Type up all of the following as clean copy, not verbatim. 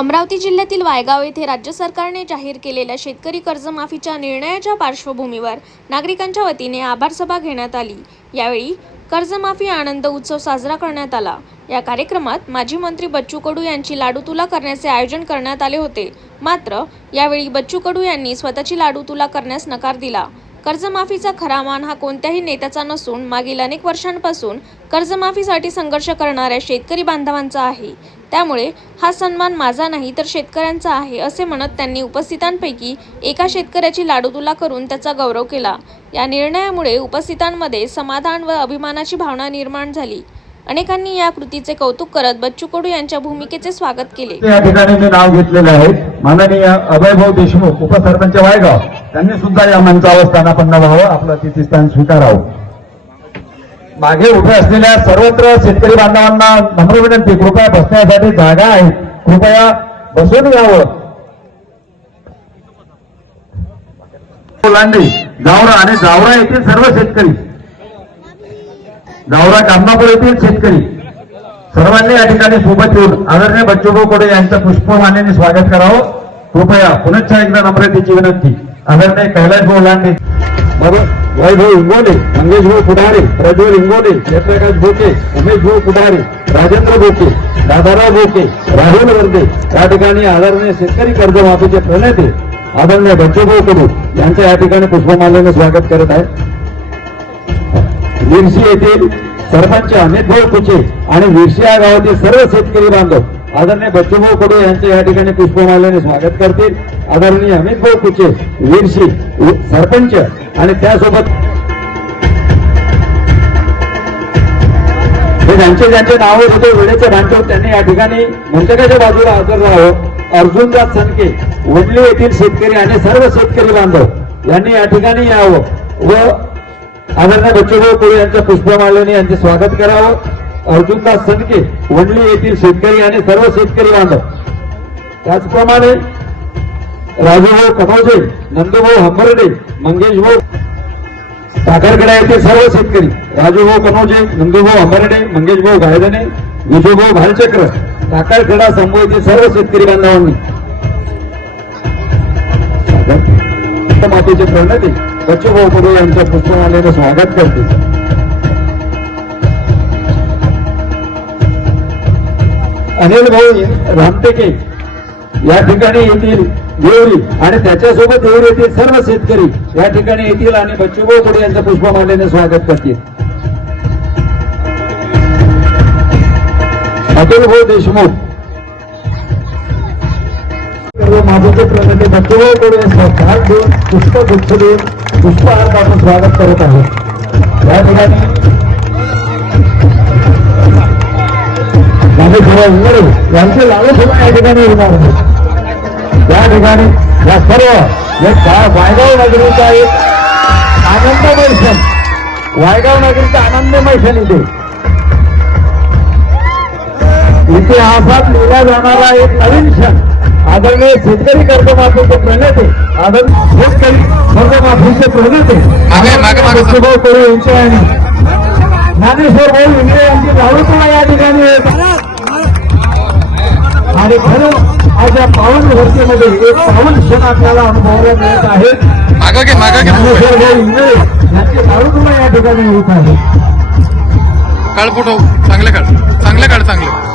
अमरावती जिल्ह्यातील वायगाव येथे राज्य सरकारने जाहीर केलेल्या शेतकरी कर्जमाफीच्या निर्णयाच्या पार्श्वभूमीवर नागरिकांच्या वतीने आभार सभा घेण्यात आली। यावेळी कर्जमाफी आनंद उत्सव साजरा करण्यात आला। या कार्यक्रमात माजी मंत्री बच्चू कडू यांची लाडू तुला करण्याचे आयोजन करण्यात आले होते। मात्र यावेळी बच्चू कडू यांनी स्वतःची लाडू तुला करण्यास नकार दिला। कर्जमाफीचा खरा मान हा कोणत्याही नेत्याचा नसून मागील अनेक वर्षांपासून कर्जमाफीसाठी संघर्ष करणाऱ्या शेतकरी बांधवांचा आहे। त्यामुळे हा सन्मान माझा नाही तर शेतकऱ्यांचा आहे असे म्हणत त्यांनी उपस्थितांपैकी एका शेतकऱ्याची लाडू तुला करून त्याचा गौरव केला। या निर्णयामुळे उपस्थितांमध्ये समाधान व अभिमानाची भावना निर्माण झाली। अनेकांनी या कृतीचे कौतुक करत बच्चू कडू यांच्या भूमिकेचे स्वागत केले। या ठिकाणी मी नाव घेतलेले आहे माननीय अभयभाऊ देशमुख उपसरपंच वायगाव, त्यांनी सुद्धा या मंचावर स्थानापन्न व्हावं, आपलं तिथीस्थान स्वीकारावं। मागे उभे असलेल्या सर्वत्र शेतकरी बांधवांना नम्र विनंती, कृपया बसण्यासाठी जागा आहे, कृपया बसून घ्यावं। लांडी, जावरा आणि जावरा येथील सर्व शेतकरी, जावरा कामनापूर येथील शेतकरी सर्वांनी या ठिकाणी सोबत येऊन आदरणीय बच्चूभाऊ कडू यांचं पुष्पमालेने स्वागत करावं। कृपया पुनश्च एकदा नम्रतेची विनंती। आदरणीय कैलासभाऊ लांडे, वैभव इंगोले, मंगेशभाऊ पुढारे, प्रज्वल इंगोले, जयप्रकाश भोके, उमेशभाऊ पुढारे, राजेंद्र भोके, दादाराव भोके, राहुल वर्दे या ठिकाणी आदरणीय शेतकरी कर्जमाफीचे प्रणेते आदरणीय बच्चूभाऊ कडू यांचं या ठिकाणी पुष्पमालेने स्वागत करत आहे। विरशी येथील सरपंच अमितभाऊ कुचे आणि विरशी या गावातील सर्व शेतकरी बांधव आदरणीय बच्चूभाऊ कडू यांचे या ठिकाणी पुष्पमालेने स्वागत करतील। आदरणीय अमितभाऊ कुचे, विरशी सरपंच आणि त्यासोबत हे ज्यांचे नाव होते वेळेचे भांडवल त्यांनी या ठिकाणी मंचकाच्या बाजूला हजर राहावं। अर्जुनदास सनके, वडली येथील शेतकरी आणि सर्व शेतकरी बांधव यांनी या ठिकाणी यावं व आदरणीय बच्चूभाऊ कडू यांच्या पुष्पमालेने यांचे स्वागत करावं। अर्जुनदास सनके, वडली येथील शेतकरी आणि सर्व शेतकरी बांधव, त्याचप्रमाणे राजूभाऊ कनोजे, नंदूभाऊ हंबर्डे, मंगेशभाऊ साखरखेडा येथील सर्व शेतकरी, राजूभाऊ कनोजे, नंदूभाऊ हंबर्डे, मंगेशभाऊ गायदने, विजूभाऊ भालचक्र, साखरखेडा समूह येथील सर्व शेतकरी बांधवांनी मातेचे प्रणेते बच्चूभाऊ कडू यांच्या पुष्पमालेने स्वागत करते। अनिल भाऊ रामटेके या ठिकाणी येथील देवरी आणि त्याच्यासोबत देवरी येथील सर्व शेतकरी या ठिकाणी येथील आणि बच्चूभाऊ कडू यांच्या पुष्पमालेने स्वागत करतील। अतुलभाऊ देशमुख मातेचे प्रणेते बच्चूभाऊ कडू यांचं हात देऊन पुष्पगुच्छ देऊन पुष्पहार पासून स्वागत करत आहे। या ठिकाणी इंगळे यांचे लाडू सुद्धा या ठिकाणी होणार आहे। या ठिकाणी या सर्व वायगाव नगरीचा एक आनंदमय क्षण, वायगाव नगरीचा आनंदमय क्षण इतिहासात लिहिला जाणारा एक नवीन क्षण। आदरणीय शेतकरी कर्जमाफीचे प्रणेते, आदरणीय शेतकरी कर्जमाफीचे प्रणेते बच्चूभाऊ कडू यांचे आणि ज्ञानेश्वर भाऊ इंगळे यांची लाडू तुला या ठिकाणी आणि खरं आज या पावन धरतीमध्ये एक पावन क्षण आपल्याला अनुभवायला मिळत आहे। ज्ञानेश्वर भाऊ इंगळे यांचे लाडू तुला या ठिकाणी होत आहे। काळ फोटो चांगले काढ, चांगले काढ, चांगले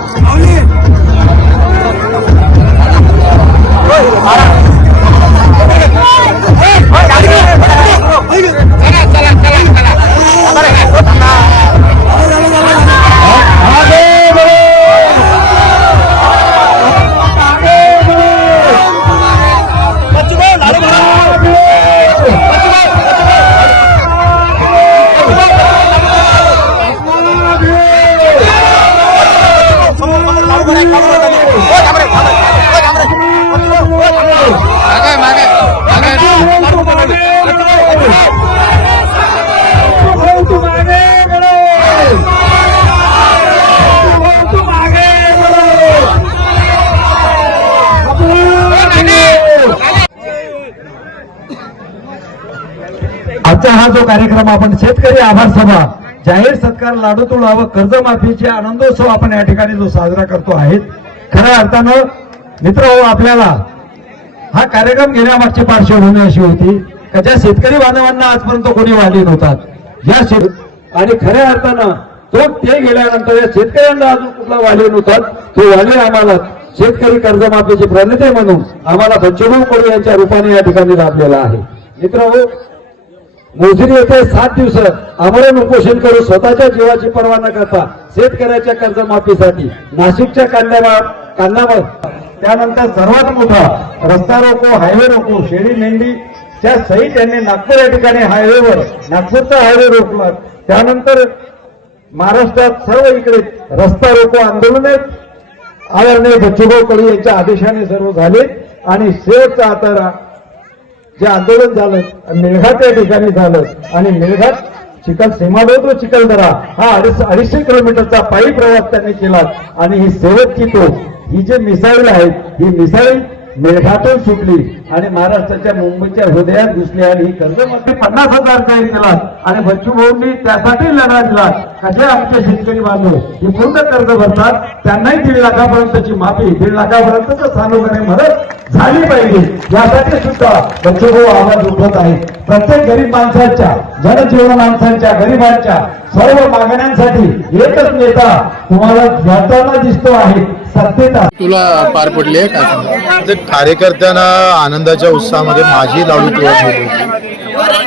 आजचा हा जो कार्यक्रम आपण शेतकरी आभार सभा जाहीर सत्कार लाडू तुळा व कर्जमाफीचे आनंदोत्सव आपण या ठिकाणी जो साजरा करतो आहे, खऱ्या अर्थानं मित्र आपल्याला हा कार्यक्रम घेण्यामागची पार्श्वभूमी अशी होती का ज्या शेतकरी बांधवांना आजपर्यंत कोणी वाली नव्हतात या आणि खऱ्या अर्थानं ते गेल्यानंतर या शेतकऱ्यांना अजून कुठला वाली नव्हतात तो वाली आम्हाला शेतकरी कर्जमाफीचे प्रणेते म्हणून आम्हाला बच्चूभाऊ कडू यांच्या रूपाने या ठिकाणी लाभलेला आहे. मित्रांनो, मोजरी येथे 7 दिवस आमरण उपोषण करून स्वतःच्या जीवाची पर्वा न करता शेतकऱ्याच्या कर्जमाफीसाठी नाशिकच्या कांदावर त्यानंतर सर्वात मोठा रस्ता रोको हायवे रोको शेळी मेंढीच्या सहित त्यांनी नागपूर या ठिकाणी हायवेवर नागपूरचा हायवे रोखला. त्यानंतर महाराष्ट्रात सर्व इकडे रस्ता रोको आंदोलन आदरणीय बच्चूभाऊ कडू यांच्या आदेशाने सर्व झाले आणि शेवटचं आता जे आंदोलन झालं मेळघाट या ठिकाणी झालं आणि मेळघाट सीमाडोह तो चिखलदरा हा 250 किलोमीटरचा पायी प्रवास त्यांनी केला आणि ही शेवटची ही जे मिसाईल आहेत ही मिसाईल मेळघाटून सुटली आणि महाराष्ट्राच्या मुंबईच्या हृदयात घुसली आणि ही कर्जमाफी 50,000 काही केला आणि बच्चूभाऊंनी त्यासाठी लढा दिला कसे आमचे शेतकरी बांधव हे पूर्ण कर्ज भरतात त्यांनाही 1.5 लाखापर्यंतची माफी 1.5 लाखापर्यंतच सानुग्रह मदत झाली पाहिजे यासाठी सुद्धा बच्चूभाऊ आवाज उठवत आहेत. प्रत्येक गरीब माणसाच्या जनजीवन माणसांच्या गरिबांच्या सर्व मागण्यांसाठी एकच नेता तुम्हाला जाताना दिसतो आहे सत्तेचा. तुला पार पडली आहे काय? कार्यकर्त्यांना आनंदाच्या उत्साहामध्ये माझी लाडू तुळा केली होती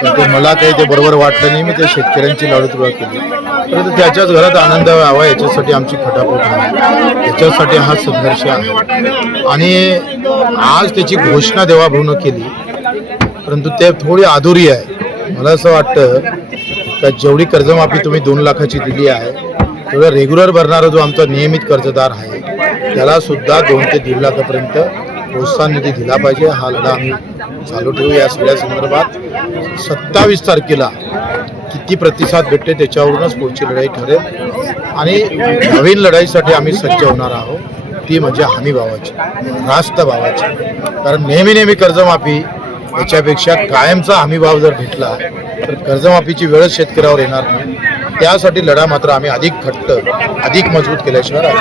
पण ते मला काही ते बरोबर वाटलं नाही. मी ते शेतकऱ्यांची लाडू तुळा केली परंतु त्याच्याच घरात आनंद व्हावा याच्यासाठी आमची खटापट आहे याच्यासाठी हा संघर्ष आहे आणि आज त्याची घोषणा देवाभाऊनं केली परंतु ते थोडी अधुरी आहे. मला असं वाटतं का जेवढी कर्जमाफी तुम्ही 2 लाखाची दिली आहे तेवढा रेग्युलर भरणारा जो आमचा नियमित कर्जदार आहे त्याला सुद्धा 2 ते 1.5 लाखापर्यंत प्रोत्साहन निधी दिला पाहिजे. हा लढा आम्ही चालू ठेवू. या सगळ्या संदर्भात 27 तारखेला किती प्रतिसाद भेटते त्याच्यावरूनच पुढची लढाई ठरेल आणि नवीन लढाईसाठी आम्ही सज्ज होणार आहोत. ती म्हणजे हमी भावाची रास्त भावाची. कारण नेहमी कर्जमाफी याच्यापेक्षा कायमचा हमी भाव जर भेटला तर कर्जमाफीची वेळच शेतकऱ्यावर येणार नाही. त्यासाठी लढा मात्र आम्ही अधिक घट्ट अधिक मजबूत केल्याशिवाय